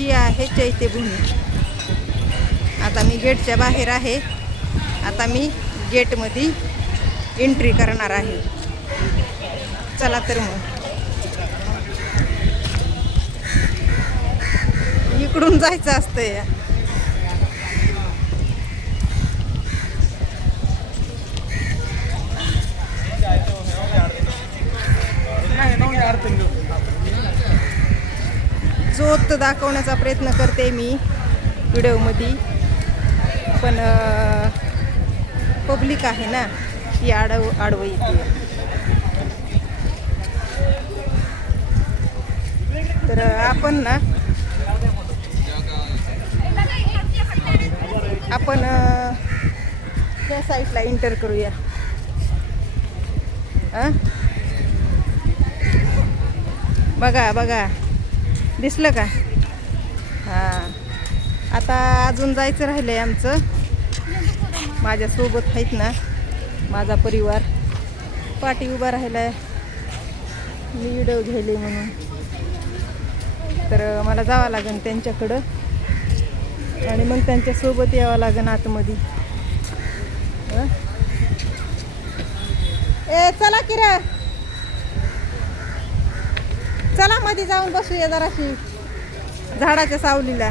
ही आहे चैत्यभूमी. आता मी गेटच्या बाहेर आहे. आता मी गेटमध्ये एंट्री करणार आहे. चला तर मग इकडून जायचं असतंय. जोत दाखवण्याचा प्रयत्न करते मी व्हिडिओमध्ये, पण पब्लिक आहे ना, ती आडवं येते. तर आपण त्या साईडला एंटर करूया. बघा बघा, दिसलं का? हां, आता अजून जायचं राहिलं आहे आमचं. माझ्यासोबत आहेत ना माझा परिवार, पाठी उभा राहिला आहे मी व्हिडिओ घ्यायले म्हणून. तर मला जावं लागेल त्यांच्याकडं आणि मग त्यांच्यासोबत यावं लागेल आतमध्ये. ए चला की रे, चला मध्ये जाऊन बसूया जराशी झाडाच्या सावलीला.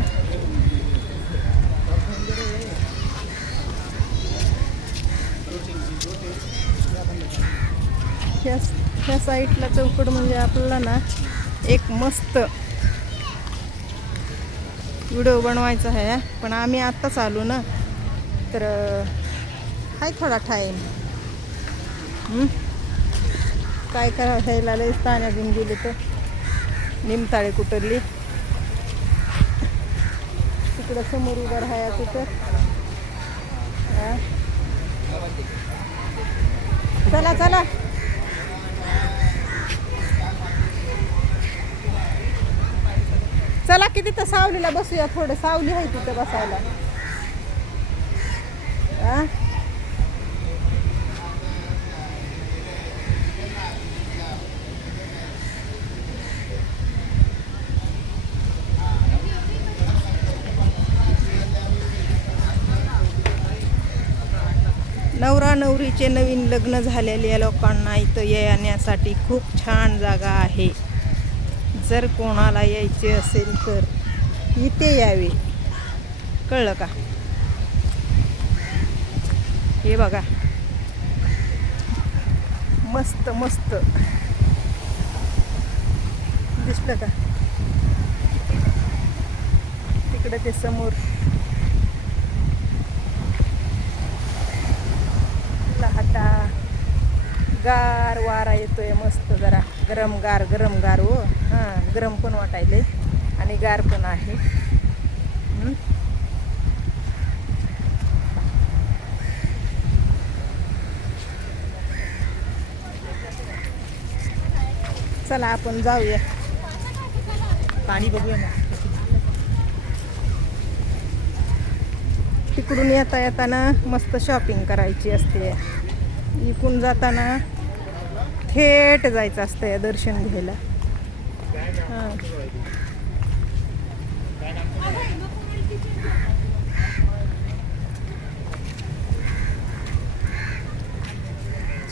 ह्या साईडला चौकट म्हणजे आपल्याला ना एक मस्त व्हिडिओ बनवायचा आहे. पण आम्ही आत्ताच आलो ना, तर हाय थोडा टाईम. काय करायला लय ताण्या घेऊन गेले तर निमताळे कुठली तिकडं समोर उभं राहाया तिथं. चला चला, चला की तिथं सावलीला बसूया. थोडं सावली आहे तिथं बसायला. नवरा नवरीचे नवीन लग्न झालेल्या लोकांना इथं येण्यासाठी खूप छान जागा आहे. जर कोणाला यायचे असेल तर इथे यावे. कळलं का? हे बघा, मस्त मस्त दिसलं का? तिकडे ते समोर लहाटा गार वारा येतोय मस्त. जरा गरम गार हो. हां, गरम पण वाटायले आणि गार पण आहे. चला आपण जाऊया, पाणी बघूया ना. तिकडून येता येताना मस्त शॉपिंग करायची असते. इकडून जाताना थेट जायचं असतं दर्शन घ्यायला. हां,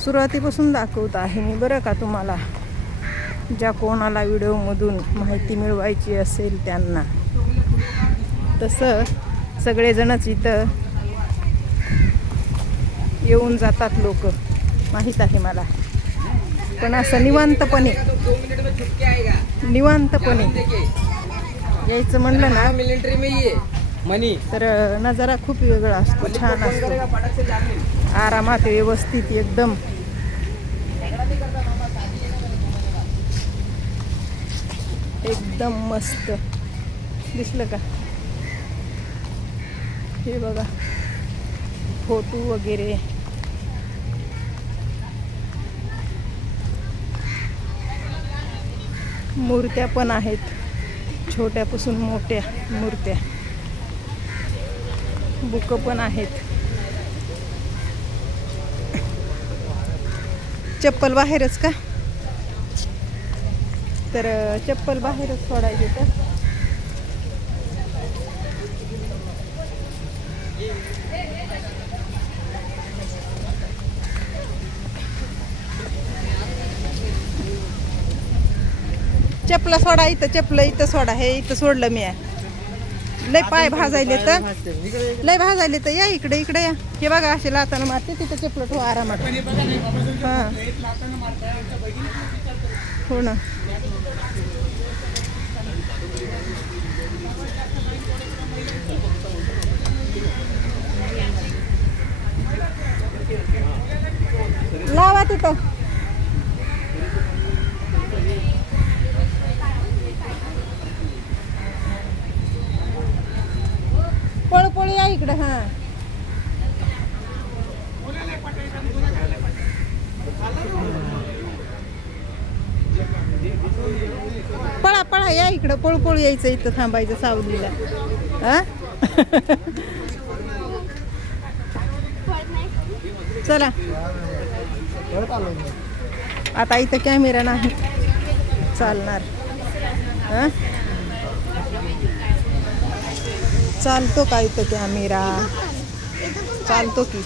सुरुवातीपासून दाखवत आहे मी बरं का तुम्हाला. ज्या कोणाला व्हिडिओमधून माहिती मिळवायची असेल त्यांना. तसं सगळेजणच इथं येऊन जातात लोक, माहीत आहे मला. पण असं निवांतपणे यायचं म्हणलं ना तर नजारा खूप वेगळा असतो, छान असतो. आरामात व्यवस्थित एकदम. एकदम मस्त दिसलं का? हे बघा फोटो वगैरे. मूर्त्या पण आहेत, छोट्यापासून मोठ्या मूर्त्या. बुक पण आहेत. चप्पल बाहेरच का? तर चप्पल बाहेरच सोडायचे तर चपला सोडा इथं, चपलं इथं सोडा, हे इथं सोडलं मी. लय पाय भाजायले तर, लय भाजायले तर या इकडे, इकडे या. हे बघा असे लाताना मारते, तिथं चपलं ठेवा आरामात. हां हो ना. लावा तिथं. पळू पळू या इकडे. हां पळा पळा या इकडं, पळू पळू यायचं, इथं थांबायचं सावलीला. हा चला. आता इथं कॅमेरा नाही चालणार. हा चालतो का इथं कॅमेरा? चालतो की.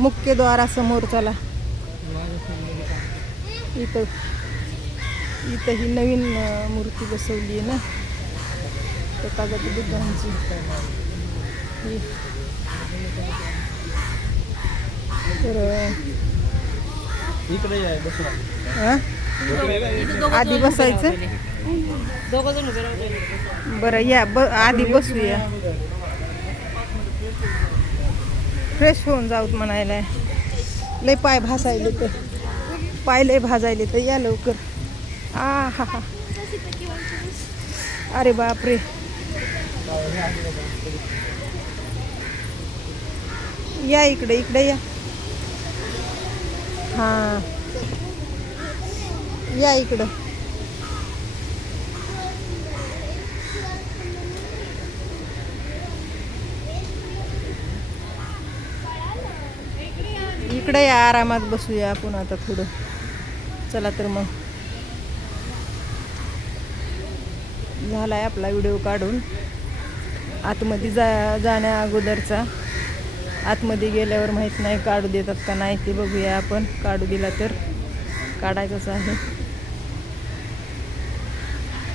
मुख्य द्वारासमोर चला. इथं इथं ही नवीन मूर्ती बसवली आहे ना, तथागत बुद्धांची. तर आधी बसायचं. बरं या आधी बसूया, फ्रेश होऊन जाऊत म्हणायला. लय पाय भासायले तर, पाय लय भाजायले तर या लवकर. हा हा. अरे बापरे. या इकडे, इकडे या. हां या इकडं. इकडे या, आरामात बसूया आपण आता थोडं. चला तर मग झालाय आपला व्हिडिओ काढून. आतमध्ये जाण्या अगोदरचा. आतमध्ये गेल्यावर माहीत नाही काढू देतात का नाही, ते बघूया आपण. काढू दिला तर काढायचंच आहे.